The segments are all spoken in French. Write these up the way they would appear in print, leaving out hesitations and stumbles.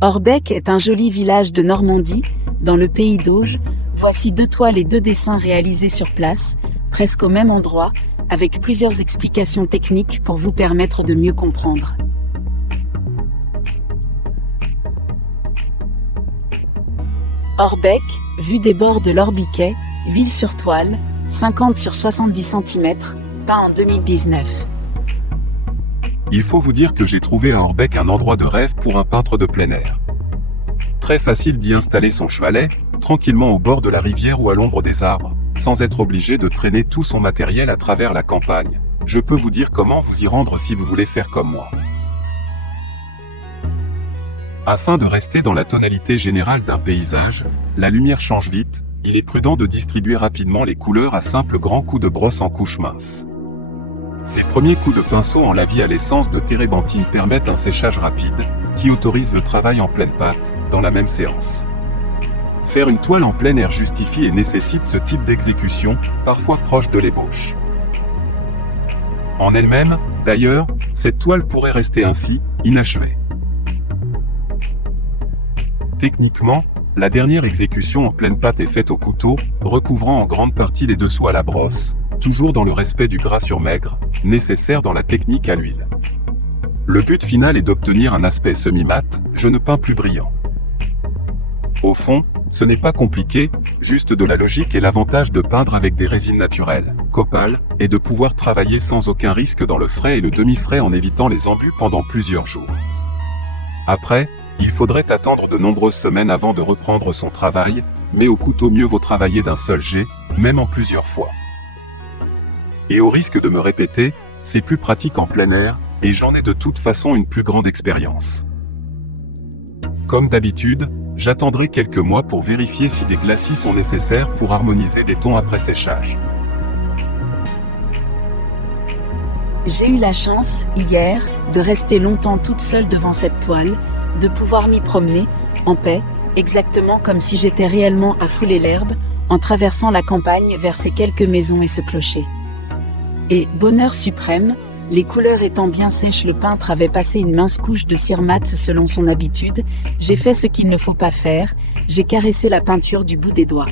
Orbec est un joli village de Normandie, dans le pays d'Auge. Voici 2 toiles et 2 dessins réalisés sur place, presque au même endroit, avec plusieurs explications techniques pour vous permettre de mieux comprendre. Orbec, vue des bords de l'Orbiquet, ville sur toile, 50 sur 70 cm, peint en 2019. Il faut vous dire que j'ai trouvé à Orbec un endroit de rêve pour un peintre de plein air. Très facile d'y installer son chevalet, tranquillement au bord de la rivière ou à l'ombre des arbres, sans être obligé de traîner tout son matériel à travers la campagne. Je peux vous dire comment vous y rendre si vous voulez faire comme moi. Afin de rester dans la tonalité générale d'un paysage, la lumière change vite, il est prudent de distribuer rapidement les couleurs à simples grands coups de brosse en couches minces. Ces premiers coups de pinceau en lavis à l'essence de térébenthine permettent un séchage rapide, qui autorise le travail en pleine pâte, dans la même séance. Faire une toile en plein air justifie et nécessite ce type d'exécution, parfois proche de l'ébauche. En elle-même, d'ailleurs, cette toile pourrait rester ainsi, inachevée. Techniquement, la dernière exécution en pleine pâte est faite au couteau, recouvrant en grande partie les dessous à la brosse, toujours dans le respect du gras sur maigre, nécessaire dans la technique à l'huile. Le but final est d'obtenir un aspect semi-mat, je ne peins plus brillant. Au fond, ce n'est pas compliqué, juste de la logique et l'avantage de peindre avec des résines naturelles, copal, et de pouvoir travailler sans aucun risque dans le frais et le demi-frais en évitant les embûches pendant plusieurs jours. Après, il faudrait attendre de nombreuses semaines avant de reprendre son travail, mais au couteau mieux vaut travailler d'un seul jet, même en plusieurs fois. Et au risque de me répéter, c'est plus pratique en plein air, et j'en ai de toute façon une plus grande expérience. Comme d'habitude, j'attendrai quelques mois pour vérifier si des glacis sont nécessaires pour harmoniser les tons après séchage. J'ai eu la chance, hier, de rester longtemps toute seule devant cette toile, de pouvoir m'y promener, en paix, exactement comme si j'étais réellement à fouler l'herbe, en traversant la campagne vers ces quelques maisons et ce clocher. Et, bonheur suprême, les couleurs étant bien sèches, le peintre avait passé une mince couche de cire mat selon son habitude. J'ai fait ce qu'il ne faut pas faire, j'ai caressé la peinture du bout des doigts.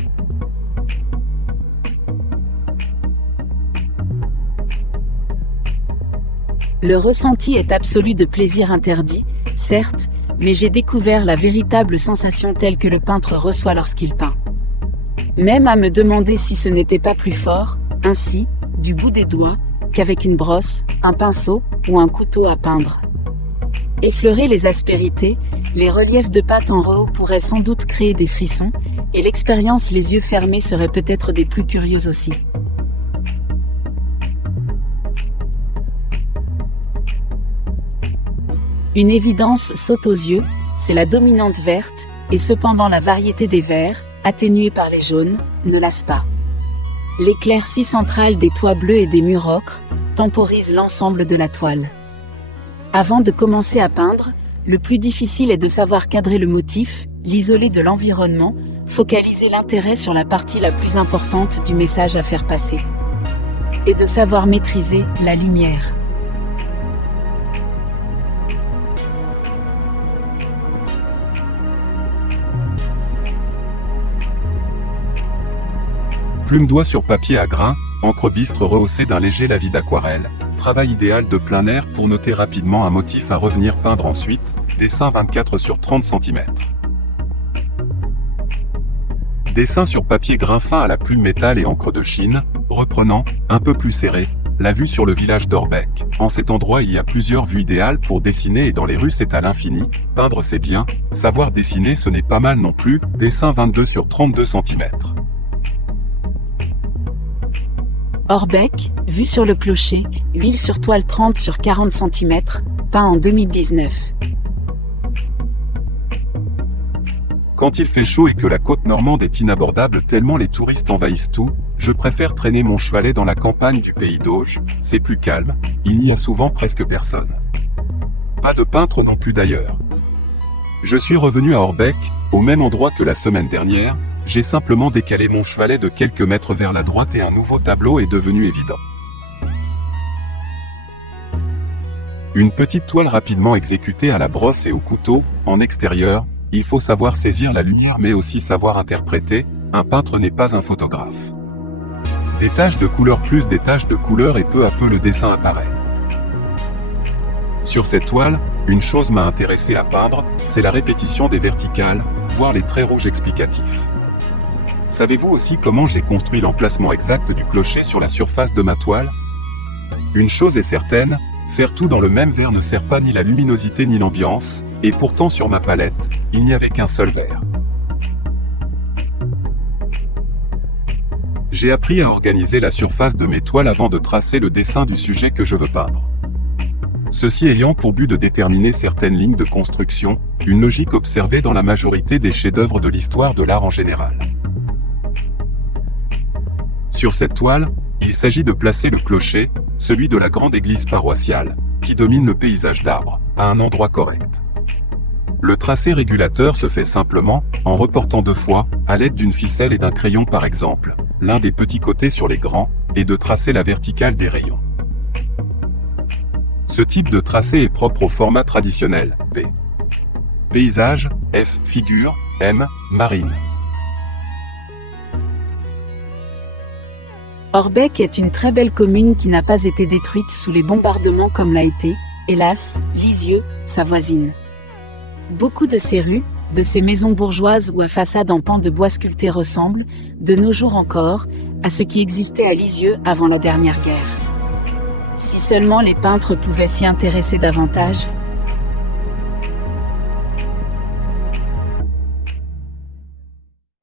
Le ressenti est absolu de plaisir interdit, certes, mais j'ai découvert la véritable sensation telle que le peintre reçoit lorsqu'il peint. Même à me demander si ce n'était pas plus fort, ainsi, du bout des doigts, qu'avec une brosse, un pinceau ou un couteau à peindre. Effleurer les aspérités, les reliefs de pâte en RAW pourraient sans doute créer des frissons, et l'expérience les yeux fermés serait peut-être des plus curieux aussi. Une évidence saute aux yeux, c'est la dominante verte, et cependant la variété des verts, atténuée par les jaunes, ne lasse pas. L'éclaircie centrale des toits bleus et des murs ocre temporise l'ensemble de la toile. Avant de commencer à peindre, le plus difficile est de savoir cadrer le motif, l'isoler de l'environnement, focaliser l'intérêt sur la partie la plus importante du message à faire passer. Et de savoir maîtriser la lumière. Plume d'oie sur papier à grains, encre bistre rehaussée d'un léger lavis d'aquarelle, travail idéal de plein air pour noter rapidement un motif à revenir peindre ensuite, dessin 24 sur 30 cm. Dessin sur papier grain fin à la plume métal et encre de Chine, reprenant, un peu plus serré, la vue sur le village d'Orbec. En cet endroit il y a plusieurs vues idéales pour dessiner et dans les rues c'est à l'infini, peindre c'est bien, savoir dessiner ce n'est pas mal non plus, dessin 22 sur 32 cm. Orbec, vue sur le clocher, huile sur toile 30 sur 40 cm, peint en 2019. Quand il fait chaud et que la côte normande est inabordable tellement les touristes envahissent tout, je préfère traîner mon chevalet dans la campagne du pays d'Auge, c'est plus calme, il n'y a souvent presque personne. Pas de peintre non plus d'ailleurs. Je suis revenu à Orbec, au même endroit que la semaine dernière, j'ai simplement décalé mon chevalet de quelques mètres vers la droite et un nouveau tableau est devenu évident. Une petite toile rapidement exécutée à la brosse et au couteau, en extérieur, il faut savoir saisir la lumière mais aussi savoir interpréter, un peintre n'est pas un photographe. Des taches de couleur plus des taches de couleur et peu à peu le dessin apparaît. Sur cette toile, une chose m'a intéressé à peindre, c'est la répétition des verticales, voire les traits rouges explicatifs. Savez-vous aussi comment j'ai construit l'emplacement exact du clocher sur la surface de ma toile? Une chose est certaine, faire tout dans le même vert ne sert pas ni la luminosité ni l'ambiance, et pourtant sur ma palette, il n'y avait qu'un seul vert. J'ai appris à organiser la surface de mes toiles avant de tracer le dessin du sujet que je veux peindre. Ceci ayant pour but de déterminer certaines lignes de construction, une logique observée dans la majorité des chefs-d'œuvre de l'histoire de l'art en général. Sur cette toile, il s'agit de placer le clocher, celui de la grande église paroissiale, qui domine le paysage d'arbres, à un endroit correct. Le tracé régulateur se fait simplement, en reportant 2 fois, à l'aide d'une ficelle et d'un crayon par exemple, l'un des petits côtés sur les grands, et de tracer la verticale des rayons. Ce type de tracé est propre au format traditionnel, P. Paysage, F. Figure, M. Marine. Orbec est une très belle commune qui n'a pas été détruite sous les bombardements comme l'a été, hélas, Lisieux, sa voisine. Beaucoup de ces rues, de ces maisons bourgeoises ou à façade en pan de bois sculpté ressemblent, de nos jours encore, à ce qui existait à Lisieux avant la dernière guerre. Si seulement les peintres pouvaient s'y intéresser davantage,